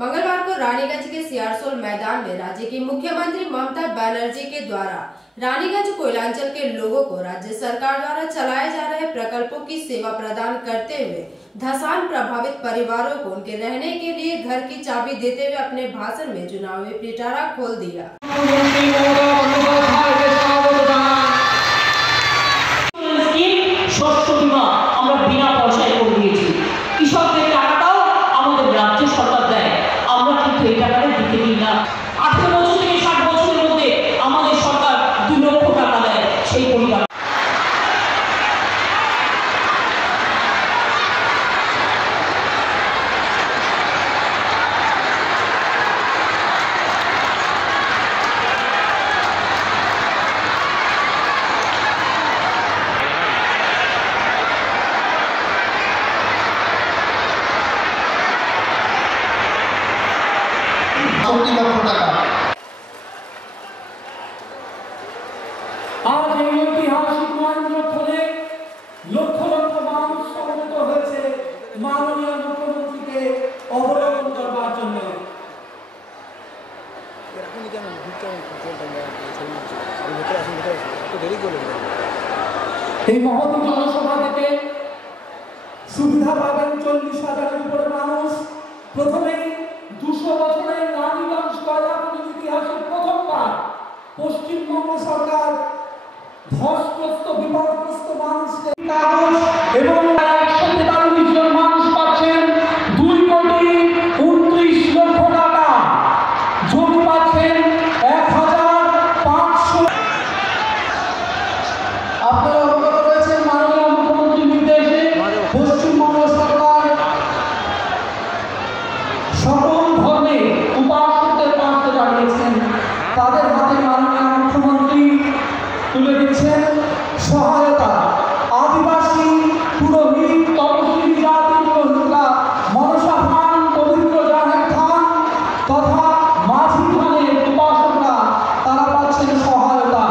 मंगलवार को रानीगंज के सियारसोल मैदान में राज्य की मुख्यमंत्री ममता बनर्जी के द्वारा रानीगंज कोयलांचल के लोगों को राज्य सरकार द्वारा चलाए जा रहे प्रकल्पों की सेवा प्रदान करते हुए धसान प्रभावित परिवारों को उनके रहने के लिए घर की चाबी देते हुए अपने भाषण में चुनावी पिटारा खोल दिया। आज এই ঐতিহাসিক মহেন্দ্রক্ষণে লক্ষ লক্ষ মানুষ সমবেত হয়েছে মাননীয় মুখ্যমন্ত্রীকে অবলোকন করবার জন্য। এই মহৎ জনসভা থেকে সুবিধা পাবেন 40,000-এর উপরে মানুষ। প্রথমেই 200 বছরের রানীগঞ্জ কয়লাখনির ইতিহাসে প্রথমবার পশ্চিমবঙ্গ সরকার ধসগ্রস্ত বিপদগ্রস্ত মানুষকে কাগজ এবং 143 জন মানুষ পাচ্ছেন 2,29 লক্ষ টাকা, জমি পাচ্ছেন 1,500। আপনারা অবগত রয়েছেন মাননীয় মুখ্যমন্ত্রীর নির্দেশে পশ্চিমবঙ্গ সরকার সকল ধর্মের উপাসকদের পাশে দাঁড়িয়েছেন। তাদের হাতে মাননীয় মুখ্যমন্ত্রী তুলে দিচ্ছেন সহায়তা। আদিবাসী, পুরোহিত, তপশিলি জাতি, পুরোহিতরা মনসা থান, পবিত্র জাহের থান তথা মাঝি থানের উপাসকরা তারা পাচ্ছেন সহায়তা।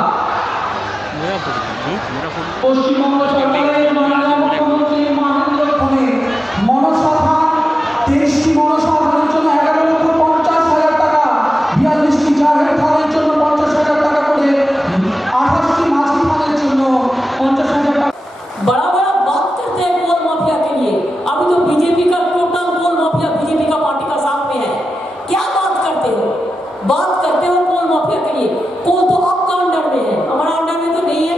পশ্চিমবঙ্গ সরকারের মাননীয় মুখ্যমন্ত্রী মহেন্দ্রক্ষণে মনসা থান 23টি মনসা থানের জন্য 11,50,000 টাকা, 42টি জাহের থানের জন্য 50,000 টাকা করে, 28टी माझी थाने জন্য 50,000 টাকা। बड़ा बड़ा बात करते हैं कोल माफिया के लिए। अभी तो बीजेपी का टोटल कोल माफिया बीजेपी का पार्टी का साथ में है। क्या बात करते हो? बात करते हो कोल माफिया के लिए। कोल तो आपका अंडर में है, हमारा अंडर में तो नहीं है।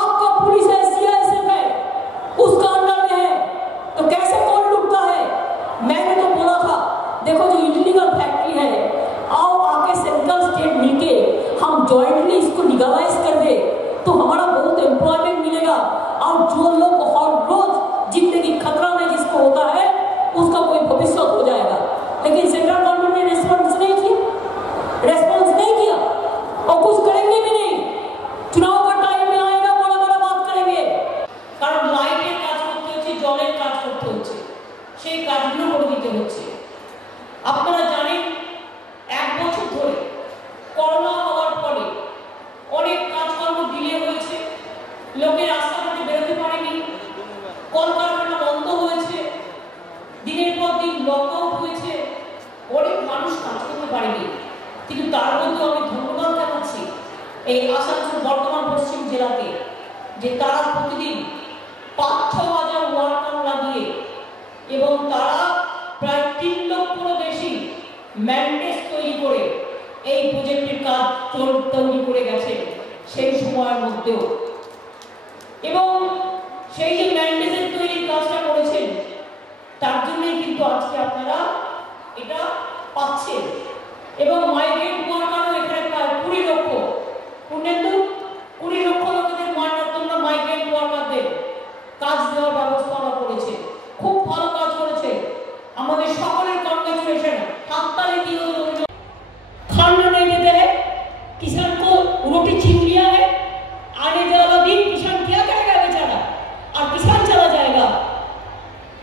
आपका पुलिस है, सीआईएसएफ है, उसका अंडर में है, तो कैसे कोल लुटता है? मैंने तो बोला था देखो जो इलीगल फैक्ट्री है आओ आके सेंट्रल स्टेट मिलके हम जॉइंटली इसको लीगलाइज कर दे तो हमारा बहुत एम्प्लॉयमेंट मिलेगा और जो लोग हर रोज जिंदगी खतरा में जिसको होता है उसका कोई भविष्य हो जाएगा। लेकिन सेंट्रल गवर्नमेंट ने रेस्पॉन्स नहीं किया और कुछ करेंगे भी नहीं। चुनाव का टाइम में आएगा बड़ा बड़ा बात करेंगे, कारण लाइटेर काज करते হচ্ছে, জলের কাজ করতে হচ্ছে, সেই কাজগুলো করে দিতে হচ্ছে। আপনারা জানেন 1 বছর ধরে করোনা হওয়ার পরে অনেক কাজকর্ম ডিলে হয়েছে, লোকের রাস্তাঘাটে বেরোতে পারেনি, কলকারখানা বন্ধ হয়েছে, দিনের পর দিন লকআউট হয়েছে, অনেক মানুষ কাজ করতে পারেনি। কিন্তু তার মধ্যে আমি ধন্যবাদ জানাচ্ছি এই আসানসোল বর্ধমান পশ্চিম জেলাকে যে তারা প্রতিদিন 5,000 ওয়ার্কার লাগিয়ে এবং তারা প্রায় 3 লক্ষেরও বেশি ম্যান্ডেট তৈরি করে এই প্রজেক্টের কাজ তৈরি করে গেছে সেই সময়ের মধ্যেও। এবং সেই যে ম্যান্ডেটের তৈরির কাজটা করেছেন তার জন্যই কিন্তু আজকে আপনারা এটা পাচ্ছেন। এবং মাইগ্রেন্ট ওয়ার্কারও এখানে প্রায় 20 লক্ষ, পূর্ণেন্দু 20 লক্ষ লোকেদের মাইগ্রেন্ট ওয়ার্কারদের কাজ দেওয়ার ব্যবস্থা করেছে। খুব ভালো কাজ করেছে, আমাদের সকলের কংগ্রেচুলেশন। हाथताली दी उन्होंने। खाना नहीं देते हैं, किसान को रोटी छीन लिया है, आने वाला दिन किसान क्या करेगा बेचारा? और किसान चला जाएगा,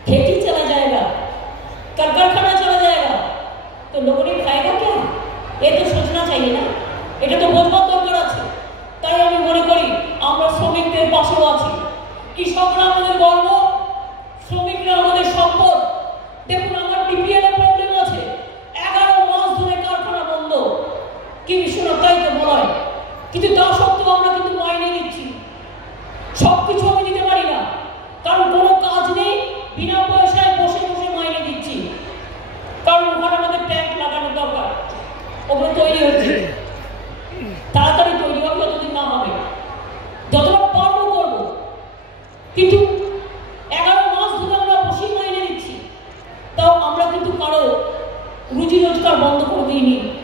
खेती चला जाएगा, कारखाना चला जाएगा, तो लोगों ने खाएगा क्या? ये तो सोचना चाहिए ना। এটা তো বোঝবার দরকার আছে। তাই আমি মনে করি আমরা শ্রমিকদের পাশে আছি। কৃষকরা আমাদের গর্ব, শ্রমিকরা আমাদের সম্পদ। দেখুন আমার ডিপিএল এর প্রবলেম আছে,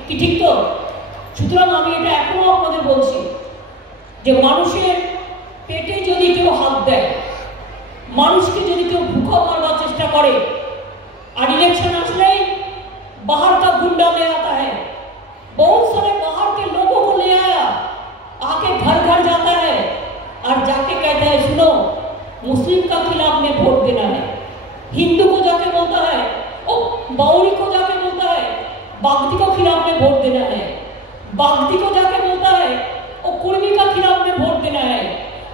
কি ঠিক তো? সুতরাং আমি এটা এখনো আপনাদের বলছি যে মানুষের পেটে যদি কেউ হাত দেয়, মানুষকে যদি केव भूखा मारवा चेष्टा करे और इलेक्शन आसले बाहर का गुंडा ले आता है, बहुत सारे बाहर के लोगों को ले आया, आके घर घर जाता है और जाके कहता है सुनो मुस्लिम का खिलाफ में वोट देना है, हिंदू को जाके बोलता है, ओ बाउरी को जाके बोलता है बागदी को खिलाफ में वोट देना है, बागदी को जाके बोलता है ओ कुर्मी का खिलाफ में वोट देना है,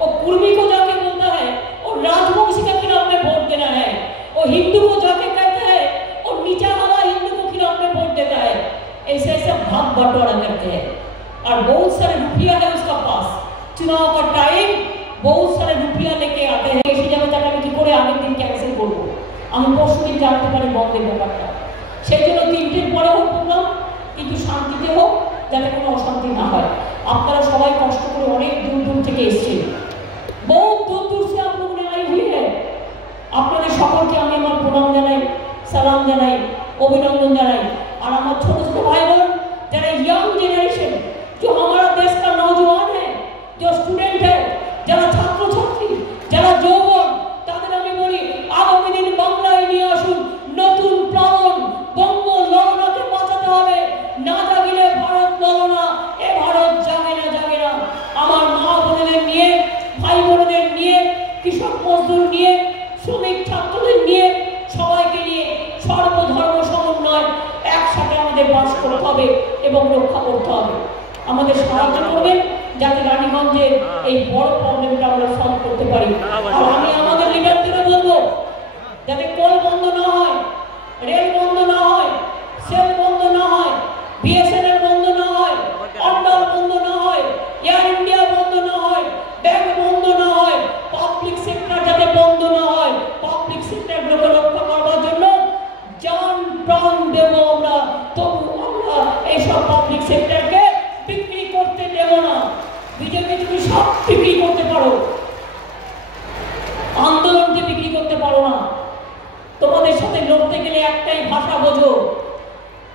और कुर्मी को जाके बोलता है और राजवंशी के खिलाफ में वोट देना है, और हिंदू को जाके कहता है और नीचा वाला हिंदू को खिलाफ में वोट देता है। ऐसे ऐसे भाग बंटवारा करते हैं और बहुत सारे रुपया है उसका पास, चुनाव का टाइम बहुत सारे रुपया लेके आते हैं। इसी जगह तक আমি কি করে আগের দিন ক্যান্সেল করব, আমি পরশুদিন জানতে পারি বন্ধের ব্যাপারটা, সেই জন্য 3টের পরে হোক বললাম, কিন্তু শান্তিতে হোক, যাতে কোনো অশান্তি না হয়। আপনারা সবাই কষ্ট করে অনেক দূর দূর থেকে এসেছেন, बहुत दूर दूर से आप लोग ने आई हुई है। আপনাদের সকলকে আমি আমার প্রণাম জানাই, সালাম জানাই, অভিনন্দন জানাই। और আমার ছোট ছোট ভাই বোন যারা यंग जनरेशन जो हमारा देश का नौजवान है, जो स्टूडेंट है, যারা ছাত্র ছাত্রী, যারা যুবক, তাদের আমি বলি আগামী দিন বাংলায় নিয়ে আসুন নতুন প্লাবন, বঙ্গ ললনাকে বাঁচাতে হবে, না জাগিলে ভারত ললনা, এ ভারত জাগে না জাগে না। আমার মা বোনদের নিয়ে, ভাই বোনদের নিয়ে, কৃষক মজদুর নিয়ে, শ্রমিক ছাত্রদের নিয়ে, সবাইকে নিয়ে সর্বধর্ম সমন্বয় একসাথে আমাদের বাস করতে হবে এবং রক্ষা করতে হবে। আমাদের সাহায্য করবেন যাতে রানীগঞ্জে এই বড় প্রবলেমটা আমরা সলভ করতে পারি। আর আমি আমাদের লিডারদেরও বলবো যাতে কল বন্ধ না হয়, রেল বন্ধ না হয়, সেল বন্ধ না হয়, বিএসএনএল বন্ধ না হয়, অন্ডাল বন্ধ না হয়, এয়ার ইন্ডিয়া বন্ধ না হয়, ব্যাংক বন্ধ না হয়, পাবলিক সেক্টর যাতে বন্ধ না হয়। পাবলিক সেক্টরগুলোকে রক্ষা করার জন্য জান প্রাণ দেব আমরা, তবু আমরা এইসব পাবলিক সেক্টরকে বিক্রি করতে দেব না। বিজেপি তুমি সব বিক্রি করতে পারো, আন্দোলনকে বিক্রি করতে পারো না। তোমাদের সাথে লড়তে গেলে একটাই ভাষা বোঝো,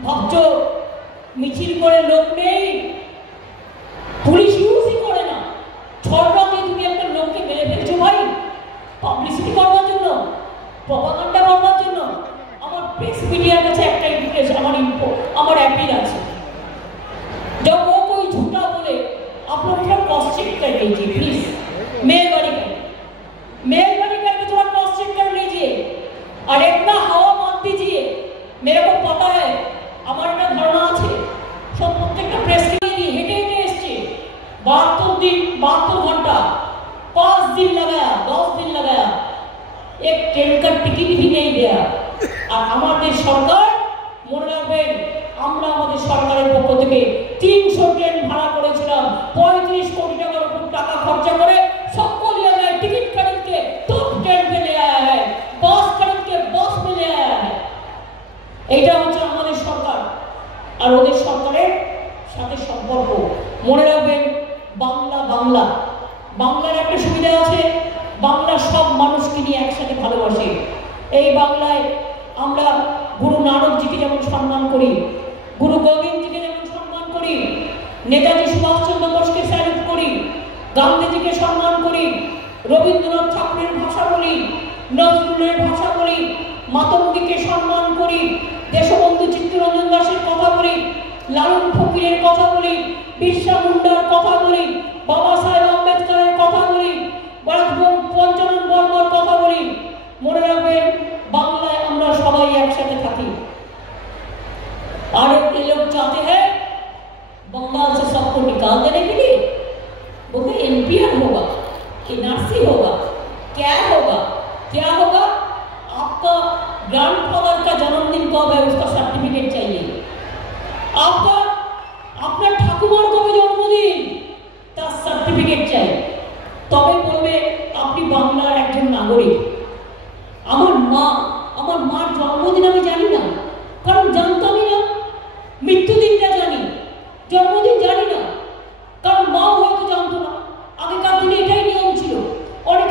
ভাবছো মিছিল করে লোক নেই, পুলিশ ইউজই করে না, ছড়রা দিয়ে তুমি একটা লোককে মেরে ফেলছো ভাই, পাবলিসিটি করবার জন্য, প্রপাগান্ডা করবার জন্য। আমার প্রেস মিডিয়ার কাছে একটা ইনফরমেশন, আমার অ্যাপিল আছে, जब वो कोई झूठा बोले आप लोग थोड़ा क्रॉस चेक कर लीजिए प्लीज, मेहरबानी करके थोड़ा क्रॉस चेक कर लीजिए और इतना हवा मत दीजिए। मेरे को पता है हमारे একটা ধারণা আছে, সব প্রত্যেকটা প্রেস के लिए हेटे हेटे এসেছে 72 घंटा 5 दिन लगाया, 10 दिन लगाया, एक ट्रेन का टिकट भी नहीं दिया। और हमारे सरकार মনে রাখবেন আমরা আমাদের সরকারের পক্ষ থেকে 300 ট্রেন ভাড়া করেছিলাম, 35 কোটি টাকার উপর টাকা খরচা করে সকল জায়গায় টিকিট खरीद के टॉप ट्रेन पे ले आया है, बस खरीद के बस में ले आया है। এইটা হচ্ছে আমাদের সরকার আর ওদের সরকারের সাথে সম্পর্ক। মনে রাখবেন বাংলা বাংলা বাংলার একটা সুবিধা আছে, বাংলা সব মানুষকে নিয়ে একসাথে ভালোবাসে। এই বাংলায় আমরা গুরু নানকজিকে যেমন সম্মান করি, গুরু গোবিন্দজিকে যেমন সম্মান করি, নেতাজি সুভাষচন্দ্র বোসকে স্যালুট করি, গান্ধীজিকে সম্মান করি, রবীন্দ্রনাথ ঠাকুরের ভাষা বলি, নজরুলের ভাষা বলি, মাতঙ্গীকে সম্মান করি, দেশবন্ধু চিত্তরঞ্জন দাসের কথা বলি, লালন ফকিরের কথা বলি, বিরসা মুন্ডার কথা বলি, বাবা সাহেব আম্বেদকরের কথা বলি, পঞ্চানন বর্মার কথা বলি। মনে রাখবেন বাংলায় আমরা সবাই একসাথে থাকি। और ये लोग चाहते हैं बंगाल से सबको निकाल देने के लिए, बोलते एमपीआर होगा, एनआरसी होगा, क्या होगा, क्या होगा, आपका ग्रैंडफादर का जन्मदिन कब है उसका सर्टिफिकेट चाहिए, आपका अपना ठाकुमार कবে জন্মদিন তার সার্টিফিকেট চাই, তবে বলবে আপনি বাংলার একজন নাগরিক। আমার মার জন্মদিন আমি জানি না, কারণ জানতামই না, মৃত্যুদিনটা জানি, জন্মদিন জানি না, কারণ মাও হয়তো জানতো না। আগেকার দিনে এটাই নিয়ম ছিল, অনেক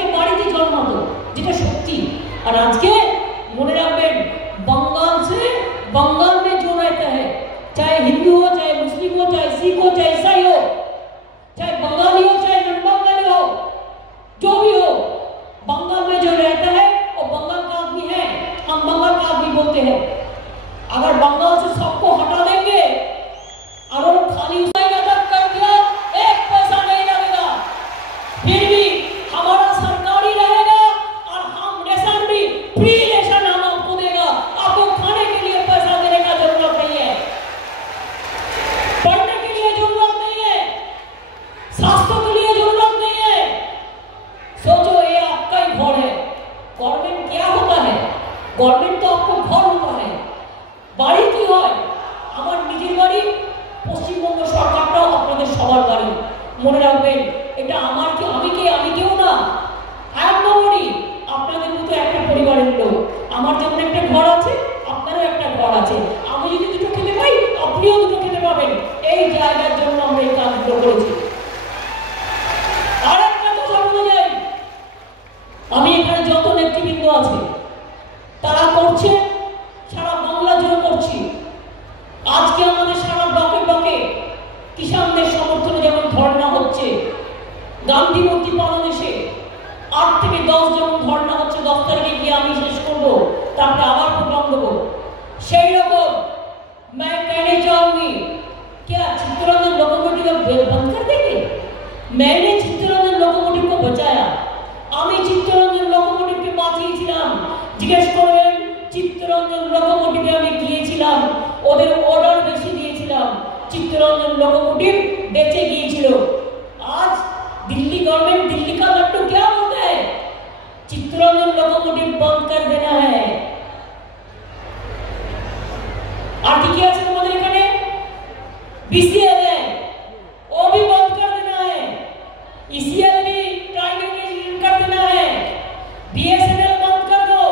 बीसीएल है वो भी बंद कर देना है, ईसीएल भी प्राइवेटाइजेशन कर देना है, बीएसएनएल बंद कर दो,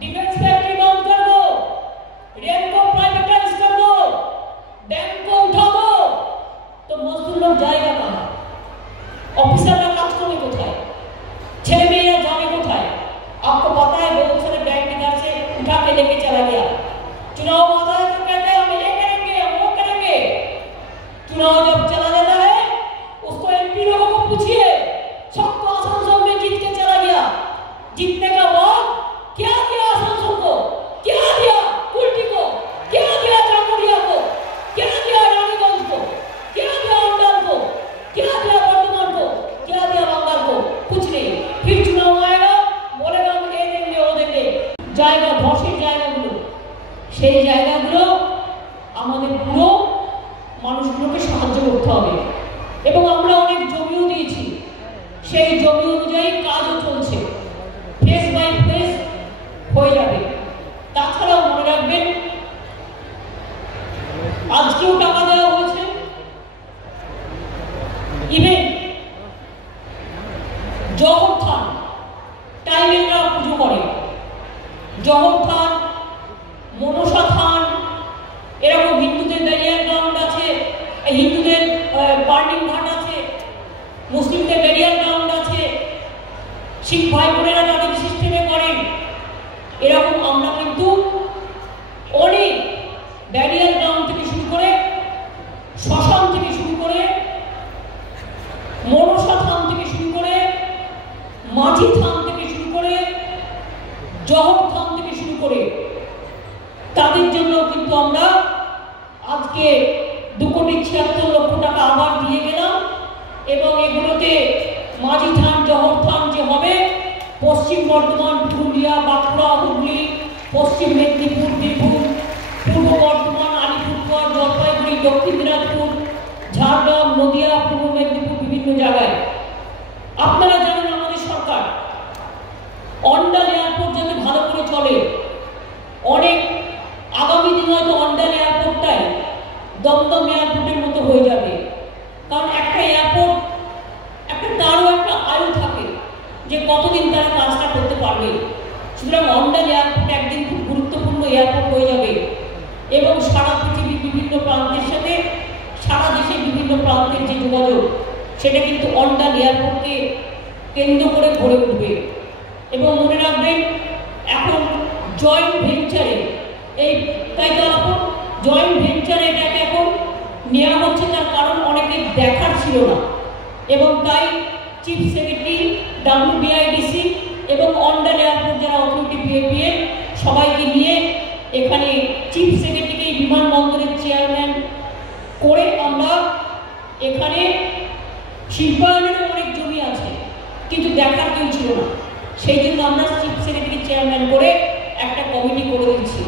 डिफेंस फैक्ट्री बंद कर दो, रेल को प्राइवेटाइज कर दो, बैंक को उठा दो, तो मजदूर लोग जाएगा कहाँ? ऑफिसरরা কাজ করবে কোথায়? ছেলে মেয়েরা যাবে কোথায়? आपको पता है बहुत सारे बैंक इधर से उठा के लेके चला गया। चुनाव आता है तो कहते हैं हम ये करेंगे हम वो करेंगे। चुनाव जब चला जाता है उसको एमपी लोगों को पूछिए, सबको आसनसोल में जीत के चला गया। जीतने का बाद क्या दिया आसनसोल को, क्या दिया कुल्टी को, क्या दिया जामुरिया को, क्या दिया रानीगंज को, क्या दिया अंडर को, क्या दिया बर्धमान को, क्या दिया बंगाल को? कुछ नहीं। फिर चुनाव आएगा बोलेगा हम ये देंगे वो देंगे, जाएगा ধসের জায়গাগুলো, সেই জায়গাগুলো আমাদের পুরো মানুষগুলোকে সাহায্য করতে হবে এবং আমরা অনেক জমিও দিয়েছি, সেই জমি অনুযায়ী কাজও চলছে, ফেস বাই ফেস হয়ে যাবে। তাছাড়াও মনে রাখবেন আজকেও টাকা দেওয়া হয়েছে, ইভেন জহর থান টাইমেরা পুজো করে, জহর থান মনসা থান এরকম হিন্দুদের ব্যারিয়ার গ্রাউন্ড আছে, হিন্দুদের বার্নিং ঘাট আছে, মুসলিমদের ব্যারিয়ার গ্রাউন্ড আছে, শিখ ভাই বোনেরা তাদের সিস্টেমে করেন। এরকম আমরা কিন্তু অনেক ব্যারিয়ার গ্রাউন্ড থেকে শুরু করে শ্মশান থেকে শুরু করে মনসা থান থেকে শুরু করে মাঝি থান থেকে শুরু করে জহর থান থেকে শুরু করে তাদের জন্য কিন্তু আমরা আজকে 2,76,00,000 টাকা আবার দিয়ে গেলাম এবং এগুলোতে মাঝি থান জহর থান যে হবে পশ্চিম বর্ধমান, পুরুলিয়া, বাঁকুড়া, হুগলি, পশ্চিম মেদিনীপুর, বীরভূম, পূর্ব বর্ধমান, আলিপুরদুয়ার, জলপাইগুড়ি, দক্ষিণ দিনাজপুর, ঝাড়গ্রাম, নদিয়া, পূর্ব মেদিনীপুর বিভিন্ন জায়গায়। আপনারা জানেন আমাদের সরকার অন্ডাল এয়ারপোর্ট যাতে ভালো করে চলে, অনেক আগামী দিনে হয়তো অন্ডাল এয়ারপোর্টটাই দমদম এয়ারপোর্টের মতো হয়ে যাবে, কারণ একটা এয়ারপোর্ট তারও একটা আয়ু থাকে যে কতদিন তারা কাজটা করতে পারবে। সুতরাং অন্ডাল এয়ারপোর্ট একদিন খুব গুরুত্বপূর্ণ এয়ারপোর্ট হয়ে যাবে এবং সারা পৃথিবীর বিভিন্ন প্রান্তের সাথে সারা দেশের বিভিন্ন প্রান্তের যে যোগাযোগ সেটা কিন্তু অন্ডাল এয়ারপোর্টকে কেন্দ্র করে গড়ে উঠবে। এবং মনে রাখবেন এখন জয়েন্ট ভেঞ্চারে এই তাই তো এখন জয়েন্ট ভেঞ্চারে এটাকে এখন নেওয়া হচ্ছে, তার কারণ অনেকে দেখার ছিল না এবং তাই চিফ সেক্রেটারি, WBIDC এবং অন্ডাল এয়ারপোর্ট যারা অথরিটি BAPL সবাইকে নিয়ে এখানে চিফ সেক্রেটারিকে বিমানবন্দরের চেয়ারম্যান করে আমরা এখানে শিল্পায়নের অনেক জমি আছে কিন্তু দেখার কেউ ছিল না, সেই জন্য আমরা চিফ সেক্রেটারি চেয়ারম্যান করে একটা কমিটি করে দিচ্ছি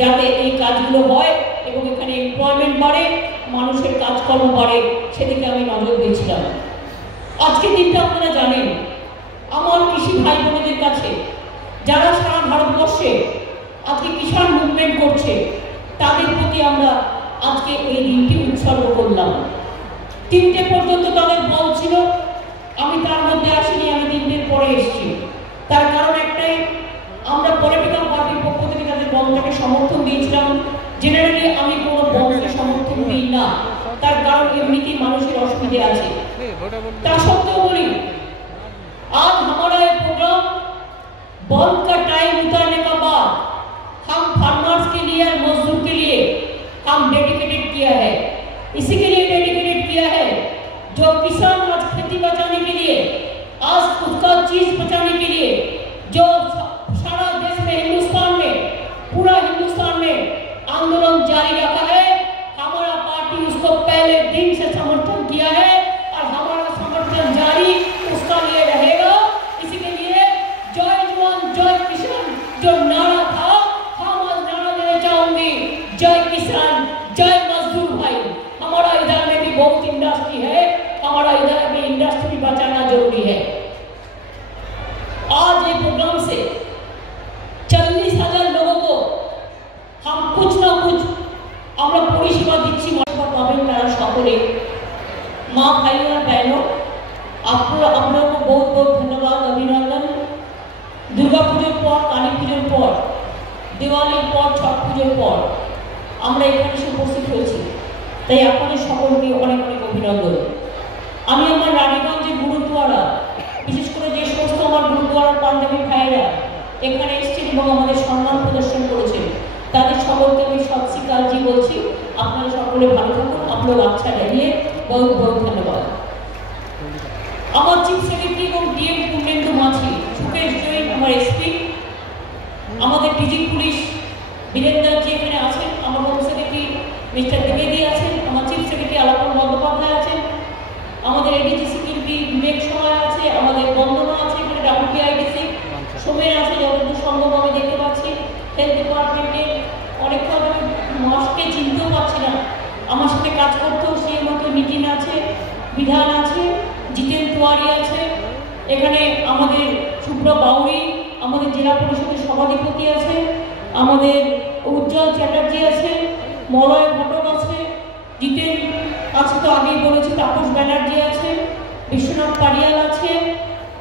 যাতে এই কাজগুলো হয় এবং এখানে এমপ্লয়মেন্ট বাড়ে, মানুষের কাজকর্ম বাড়ে, সেদিকে আমি নজর দিয়েছিলাম। আজকে দিনটা আপনারা জানেন আমার কৃষি ভাই বোনেদের কাছে যারা সারা ভারতবর্ষে আজকে কিষাণ মুভমেন্ট করছে তাদের প্রতি আমরা আজকে এই দিনটি উৎসর্গ করলাম। 3টে পর্যন্ত তাদের বল ছিল, আমি তার মধ্যে আসিনি, আমি 3টের পরে এসেছি। তার কারণ একটাই, আমরা পলিটিক্যাল পার্টির পক্ষ থেকে তাদের বন্ধটাকে সমর্থন দিয়েছিলাম। জেনারেলি আমি কোনো বন্ধকে সমর্থন দিই না, তার কারণ এমনিতেই মানুষের অসুবিধে আছে। তা সত্ত্বেও বলি आज हमारा ये प्रोग्राम बंद का टाइम उतारने का बाद हम फार्मर्स के लिए और मजदूर के लिए हम डेडिकेटेड किया है। इसी के लिए डेडिकेटेड किया है जो किसान आज खेती बचाने के लिए, आज उसका चीज बचाने के लिए जो सारा देश में हिंदुस्तान में पूरा हिंदुस्तान में आंदोलन जारी रखा है, हमारा पार्टी उसको पहले दिन से समर्थन किया है और हमारा समर्थन जारी उसका लिए रहेगा। इसी के लिए जय जवान जय किसान जो नारा था हम आज नारा देना चाहूंगी, जय किसान जय मजदूर भाई। हमारा इधर में भी बहुत इंडस्ट्री है, हमारा इधर में इंडस्ट्री बचाना जरूरी है। आज ये प्रोग्राम से 40,000 लोगों को हम कुछ ना कुछ আমরা পরিষেবা দিচ্ছি, পাবেন তারা भाइयों और बहनों, आप लोगों को बहुत बहुत धन्यवाद, अभिनंदन। दुर्गा পুজোর পর, কালী পুজোর পর, দিওয়ালির পর, ছট পুজোর পর আমরা এখানে এসে উপস্থিত হয়েছি, তাই আপনাদের সকলকে অনেক অনেক অভিনন্দন। আমি আমার রানীগঞ্জের গুরুদ্বারা, বিশেষ করে যে সমস্ত আমার গুরুদ্বারার পাঞ্জাবি ভাইয়েরা এখানে এসেছেন এবং আমাদের সম্মান প্রদর্শন করেছেন, তাদের সকলকে আমি সত শ্রী অকাল জি বলছি। আপনারা সকলে ভালো থাকুন। আপনার আচ্ছা রহিয়ে, বহুত বহুত ধন্যবাদ। আমার চিফ সেক্রেটারি এবং ডিএম পূর্ণেন্দু মাঝি, সুকেশ জৈন আমার এসপি, আমাদের ডিজি পুলিশ বীরেন্দ্র জি এখানে আছেন, আমার হোম সেক্রেটারি মিস্টার দ্বিবেদী আছেন, আমার চিফ সেক্রেটারি আলাপন বন্দ্যোপাধ্যায় আছেন, আমাদের এডিজি সিকিউরিটি বিবেক সময় আছে, আমাদের বন্দনা আছে, এখানে ডাব্লিউপিআইডিসি সোমের আছে, যতদূর সম্ভব আমি দেখতে পাচ্ছি। হেলথ ডিপার্টমেন্টের অনেকটা মাসকে চিনতেও পারছি না, আমার সাথে কাজ করতেও সেই মতো নিতিন আছে, বিধান আছে, জিতেন তিওয়ারি আছে, এখানে আমাদের শুভ্র বাউরি, আমাদের জেলা পরিষদের সভাধিপতি আছে, আমাদের উজ্জ্বল চ্যাটার্জি আছে, মলয় ঘটক আছে, জিতেন আছে তো আগেই বলেছি, তাপস ব্যানার্জি আছে, বিশ্বনাথ পারিয়াল আছে,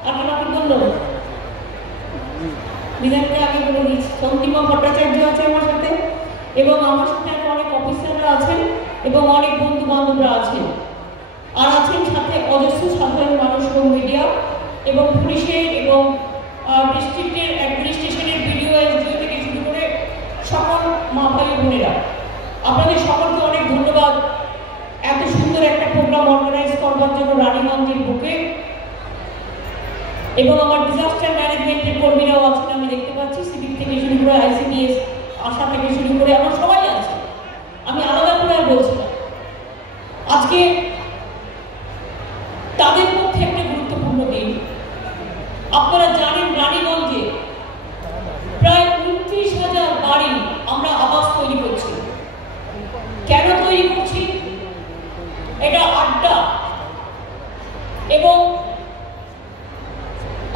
আর কাকে বললো বিধানকে আগে বলে দিয়েছি, সন্তিমা ভট্টাচার্য আছে আমার সাথে, এবং আমার সাথে অনেক অফিসাররা আছেন এবং অনেক বন্ধু বান্ধবরা আছেন, আর আছেন সাথে অজস্র সাধারণ মানুষ এবং মিডিয়া এবং পুলিশের এবং ডিস্ট্রিক্টের অ্যাডমিনিস্ট্রেশনের বিডিও এসডিও থেকে শুরু করে সকল মা ভাই বোনেরা, আপনাদের সকলকে অনেক ধন্যবাদ এত সুন্দর একটা প্রোগ্রাম অর্গানাইজ করবার জন্য রানীগঞ্জের বুকে। এবং আমার ডিজাস্টার ম্যানেজমেন্টের কর্মীরাও আছেন, আমি দেখতে পাচ্ছি, সিভিক থেকে শুরু করে আইসিডিএস, আশা থেকে শুরু করে আমার সবাই আছে, আমি আলাদা করে আর বলছি না। আজকে তাদের মধ্যে একটা গুরুত্বপূর্ণ দিন। আপনারা জানেন রানীগঞ্জে প্রায় 29,000 বাড়ি আমরা আবাস তৈরি করছি। কেন তৈরি করছি? এটা আড্ডা এবং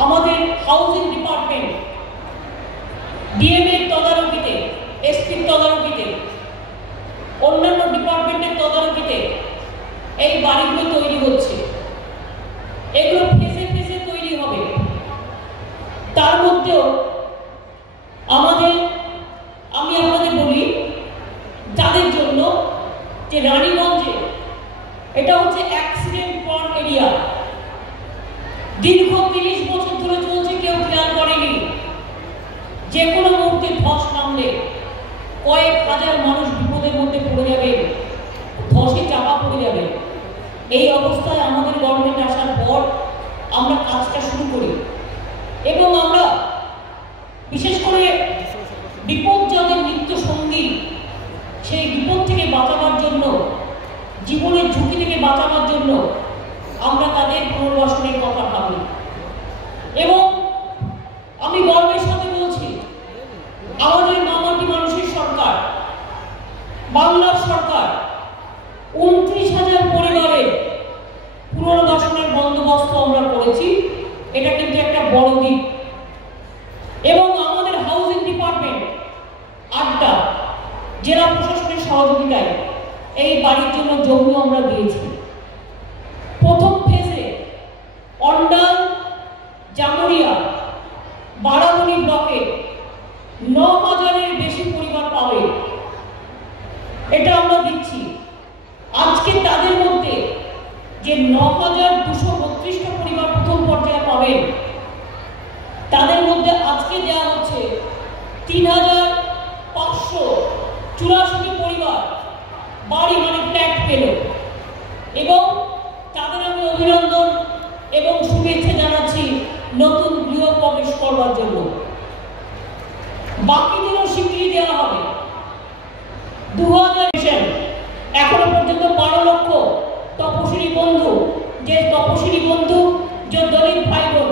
আমাদের হাউজিং ডিপার্টমেন্ট ডিএম এর তদারকিতে, এসপির তদারকিতে, অন্যান্য ডিপার্টমেন্টের তদারকিতে এই বাড়িগুলো তৈরি হচ্ছে। এগুলো ফেসে ফেসে তৈরি হবে। তার মধ্যেও আমি আপনাদের বলি যাদের জন্য যে রানীগঞ্জে এটা হচ্ছে অ্যাক্সিডেন্ট প্রন এরিয়া, দীর্ঘ 30 বছর ধরে চলছে, কেউ খেয়াল করেনি। যে কোনো মুহূর্তে ধস নামলে কয়েক হাজার মানুষ বিপদের মধ্যে পড়ে যাবে, ধসে চাপা পড়ে যাবে। এই অবস্থায় আমাদের গভর্নমেন্ট আসার পর আমরা কাজটা শুরু করি এবং আমরা বিশেষ করে বিপদ যাদের নিত্য সঙ্গী, সেই বিপদ থেকে বাঁচাবার জন্য, জীবনের ঝুঁকি থেকে বাঁচাবার জন্য আমরা তাদের পুনর্বাসনের কথা ভাবি। এবং আমি গর্বের সাথে বলছি, আমাদের মামাটি মানুষের সরকার, বাংলার সরকার 29,000 পরিবারের পুনর্বাসনের বন্দোবস্ত আমরা করেছি। এটা কিন্তু একটা বড় দিক। এবং আমাদের হাউজিং ডিপার্টমেন্ট আড্ডা জেলা প্রশাসনের সহযোগিতায় এই বাড়ির জন্য জমি আমরা দিয়েছি। প্রথম ফেজে অন্ডাল, জামুরিয়া, বারাবণী ব্লকে 9,000-এর বেশি পরিবার পাবে, এটা আমরা দিচ্ছি। আজকে তাদের মধ্যে যে 9,232টা পরিবার প্রথম পর্যায়ে পাবেন, তাদের মধ্যে আজকে দেওয়া হচ্ছে 3,584 পরিবার বাড়ি মানে ফ্ল্যাট পেল। এবং তাদের আমি অভিনন্দন এবং শুভেচ্ছা জানাচ্ছি নতুন গৃহ প্রবেশ করবার জন্য। বাকিদেরও স্বীকৃতি দেওয়া হবে। 2000 এখনো পর্যন্ত 12 লক্ষ तपस्वी बंधु जे तपस्वी बंधु जो दलित भाई बहन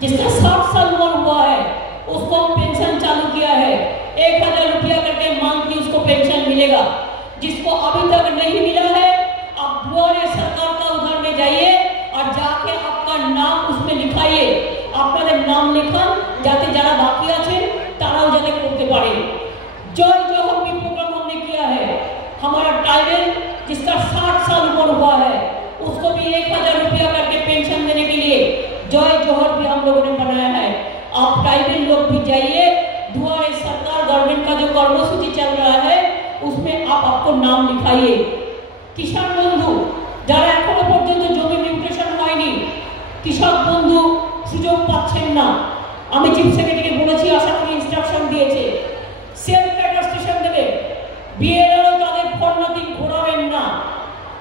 जिसका 60 साल उम्र हुआ है उसको पेंशन चालू किया है। 1,000 रुपया करके मंथली उसको पेंशन मिलेगा। जिसको अभी तक नहीं मिला है आप दुआरे सरकार का उधर में जाइए और जाके आपका नाम उसमें लिखाइए। আপনাদের নাম লেখান যাতে যারা বাকি আছে তারাও যাতে করতে পারে। जय जोहर भी प्रोग्राम हमने किया है। हमारा टाइगर जिसका 60 साल उम्र हुआ है आप आपको नाम लिखाइए। किसान बंधु যারা এখনো পর্যন্ত জমি মিউটেশন হয়নি, কৃষক বন্ধু সুযোগ পাচ্ছেন না, আমি চিফ সেক্রেটারিকে বলেছি, আশা করি ইনস্ট্রাকশন দিয়েছে, সেলফ অ্যাটাস্টেশন দেবে। বিএলআরও তাদের ফর্মাতিং ঘোরাবেন না,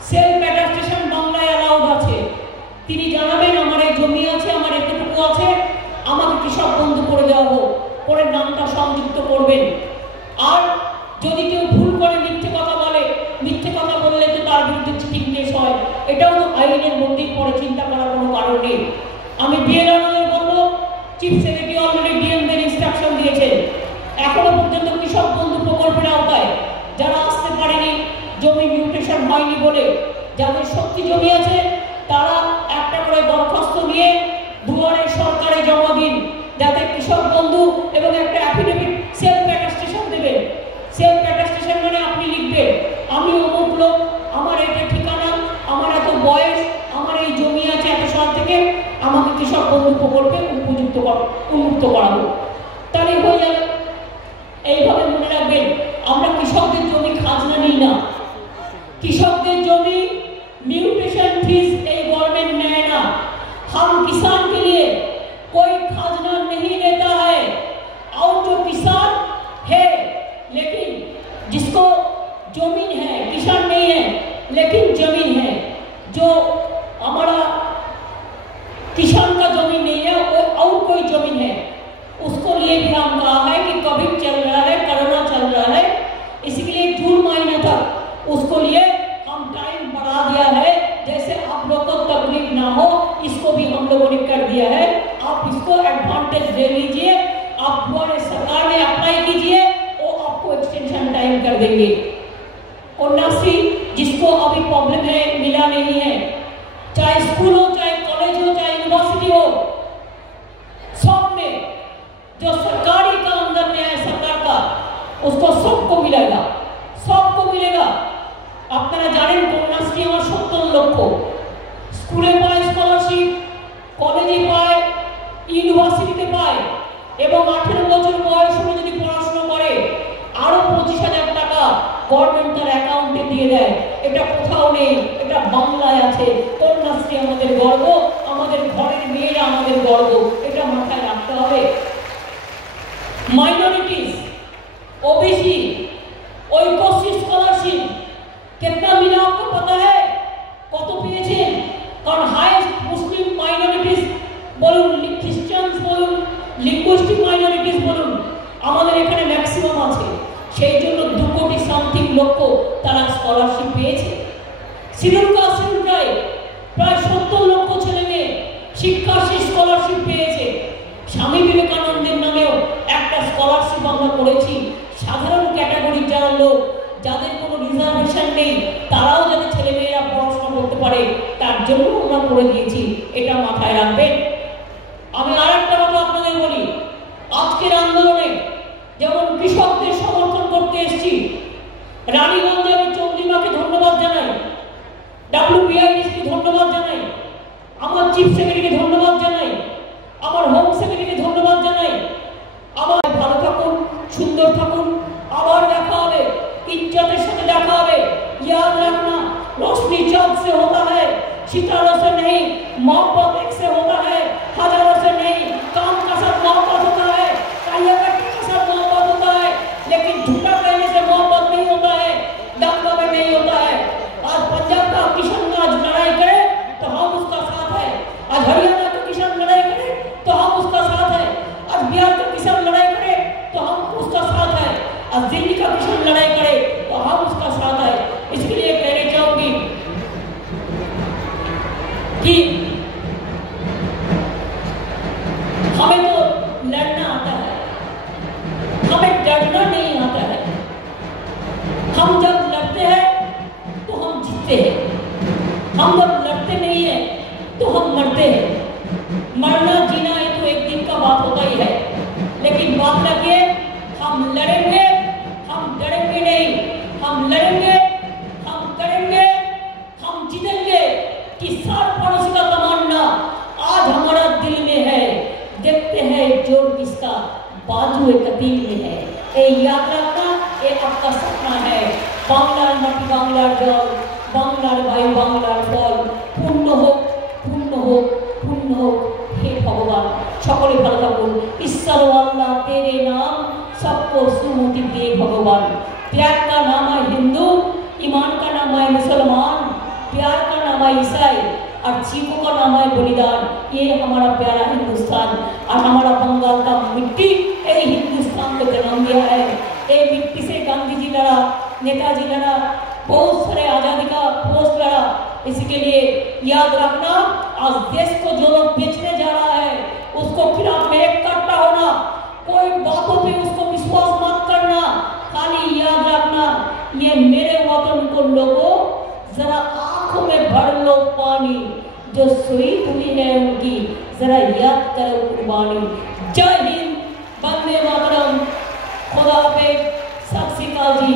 সেলফ অ্যাটাস্টেশন বাংলায় অ্যালাউড আছে। তিনি জানাবেন আমার এই জমি আছে, আমার এতটুকু আছে, আমাকে কৃষক বন্ধু করে দেওয়া হোক, করে নামটা সংযুক্ত করবেন। আর যদি কেউ ভুল করে মিথ্যে কথা বলে, মিথ্যে কথা বললে তো তার বিরুদ্ধে চিটিং কেস হয়, এটাও তো আইনের মধ্যেই পড়ে, চিন্তা করার কোনো কারণ নেই। আমি বিএলআরদের বলবো, চিফ সেক্রেটারি অলরেডি ডিএমদের ইনস্ট্রাকশন দিয়েছেন, এখনো পর্যন্ত কৃষক বন্ধু প্রকল্পের আওতায় যারা আসতে পারেনি, জমি মিউটেশন হয়নি বলে, যাদের সত্যি জমি আছে তারা একটা করে দরখাস্ত নিয়ে দুয়ারে সরকারে জমা দিন, যাতে কৃষক বন্ধু এবং একটা অ্যাফিডেভিট সেলফ অ্যাটাস্টেশন দেবেন। সেলফ অ্যাটাস্টেশন মানে আপনি লিখবেন আমি অমুক লোক, আমার এটা ঠিকানা, আমার এত বয়স, আমার এই জমি আছে এত সাল থেকে, আমাকে কৃষক বন্ধু প্রকল্পে উন্মুক্ত করাবো, তাহলে হয়ে যাবে। এইভাবে মনে রাখবেন, আমরা কৃষকদের জমি খাজনা নিই না, কৃষকদের জমি म्यूटेशन फीस गवर्नमेंट ने ना, हम किसान के लिए कोई खाजना नहीं लेता है। और जो किसान है लेकिन जिसको जमीन है, किसान नहीं है लेकिन जमीन है, जो हमारा किसान का जमीन नहीं है और कोई जमीन है, उसको लिए भी हम कहा है कि कोविड चल रहा है, कोरोना चल रहा है, इसलिए जून महीने तक उसको लिए हम टाइम बढ़ा दिया है, जैसे आप लोग को तकलीफ ना हो इसको भी हम लोगों ने कर दिया है। आप इसको एडवांटेज ले लीजिए, आप द्वारे सरकार में अप्लाई कीजिए, वो आपको एक्सटेंशन टाइम कर देंगे। और नर्सरी जिसको अभी प्रॉब्लम है, मिला नहीं है, चाहे स्कूल हो, चाहे कॉलेज हो, चाहे यूनिवर्सिटी हो, सब में जो सरकारी का अंदर में है सरकार का, उसको सबको मिलेगा, सबको मिलेगा। আপনারা জানেন কন্যাশ্রী আমার 70 লক্ষ, স্কুলে পায় স্কলারশিপ, কলেজে পায়, ইউনিভার্সিটিতে পায়, এবং 18 বছর বয়স হলে যদি পড়াশোনা করে আরো 25,000 টাকা গভর্নমেন্ট তার অ্যাকাউন্টে দিয়ে দেয়। এটা কোথাও নেই, এটা বাংলায় আছে। কন্যাশ্রী আমাদের গর্ব, আমাদের ঘরের মেয়েরা আমাদের গর্ব, এটা মাথায় রাখতে হবে। মাইনরিটিজ, ओबीसी, ঐক্যশ্রী স্কলারশিপ कितना मिला आपको पता है? কত পেয়েছেন? কারণ হাইয়েস্ট মুসলিম মাইনরিটিস বলুন, খ্রিস্টানস বলুন, লিঙ্গুইস্টিক মাইনরিটিস বলুন, আমাদের এখানে ম্যাক্সিমাম আছে, সেই জন্য 2 কোটি সামথিং লোক তারা স্কলারশিপ পেয়েছে। শিডিউল কাস্ট শিডিউল ট্রাইব প্রায় 70 লক্ষ ছেলে মেয়ে শিক্ষাশ্রী স্কলারশিপ পেয়েছে। স্বামী বিবেকানন্দের নামেও একটা স্কলারশিপ আমরা করেছি, সাধারণ ক্যাটাগরির যারা লোক, যাদের কোনো রিজার্ভেশন নেই, তারাও যাতে ছেলেমেয়েরা পড়াশোনা করতে পারে তার জন্য আমরা করে দিয়েছি, এটা মাথায় রাখবেন। আমি আরেকটা কথা আপনাদের বলি, আজকের আন্দোলনে যেমন কৃষকদের সমর্থন করতে এসেছি, রানীগঞ্জে আমি চন্দ্রিমাকে ধন্যবাদ জানাই, WBIDSকে ধন্যবাদ জানাই, আমার চিফ সেক্রেটারিকে ধন্যবাদ জানাই, আমার হোম সেক্রেটারিকে ধন্যবাদ জানাই। আমার ভালো থাকুন, সুন্দর থাকুন, আবার দেখা হবে, इज्जत से देखा है। याद रखना, रोशनी चौक से होता है, सितारों से नहीं, मोहब्बत एक से होता है, हजारों से नहीं। काम का साथ मोहब्बत होता है, कार्यकर्ता के साथ मोहब्बत होता है, लेकिन झूठा कहने से मोहब्बत नहीं होता है, दंगा में नहीं होता है। आज पंजाब का किसान आज लड़ाई करे तो हम उसका साथ है, आज हरियाणा का किसान लड़ाई करे तो हम उसका साथ है, आज बिहार का किसान लड़ाई करे तो हम उसका साथ है, आज दिल्ली का किसान लड़ाई करे तो हम उसका साथ है। इसके लिए कहना चाहूंगी कि हमें तो लड़ना आता है, हमें डरना नहीं आता है। हम जब लड़ते हैं तो हम जीतते हैं, हम जब लड़ते नहीं है तो हम मरते हैं। मरना जीना ये तो एक दिन का बात होता ही है, लेकिन बात रखिए हम लड़ेंगे, हम डरेंगे नहीं, हम लड़ेंगे, हम करेंगे, हम जीतेंगे। किसान पड़ोसी का तमन्ना आज हमारा दिल में है, देखते हैं जोर किसका बाजू कतील में है। ये याद रखना, ये आपका सपना है। বাংলার মাটি, বাংলার জল, বাংলার বায়ু, বাংলার ফল পূর্ণ হোক, পূর্ণ হোক, পূর্ণ হোক। হে ভগবান, সকলে ভালো থাকুন। ঈশ্বর আল্লাহ তেরে নাম सबको सुमति दे भगवान। प्यार का नाम है हिंदू, ईमान का नाम है मुसलमान, प्यार का नाम है ईसाई और चीखों का नाम है बलिदान। ये हमारा प्यारा हिंदुस्तान और हमारा बंगाल का मिट्टी यही हिंदुस्तान को जन्म दिया है। ये मिट्टी से गांधी जी लड़ा, नेताजी लड़ा, बहुत सारे आजादी का फोर्स लड़ा। इसके लिए याद रखना, आज देश को जो लोग बेचने जा रहा है उसको खिलाफ में इकट्ठा होना, कोई बातों पे उसको विश्वास मत करना। खाली याद रखना, ये मेरे वतन को लोगों जरा आंखों में भर लो पानी, जो शहीद हुई है उनकी जरा याद करो कुर्बानी। जय हिंद, वंदे मातरम, खुदा हाफेज, सत श्री अकाल जी,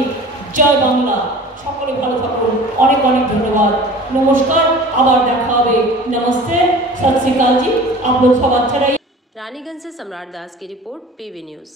जय बांग्ला। সকলে ভালো থাকুন, অনেক অনেক ধন্যবাদ, নমস্কার, আবার দেখা হবে, নমস্তে, सत श्री अकाल जी। आप लोग सब अच्छा रहिए। रानीगंज से सम्राट दास की रिपोर्ट, पीवी न्यूज़।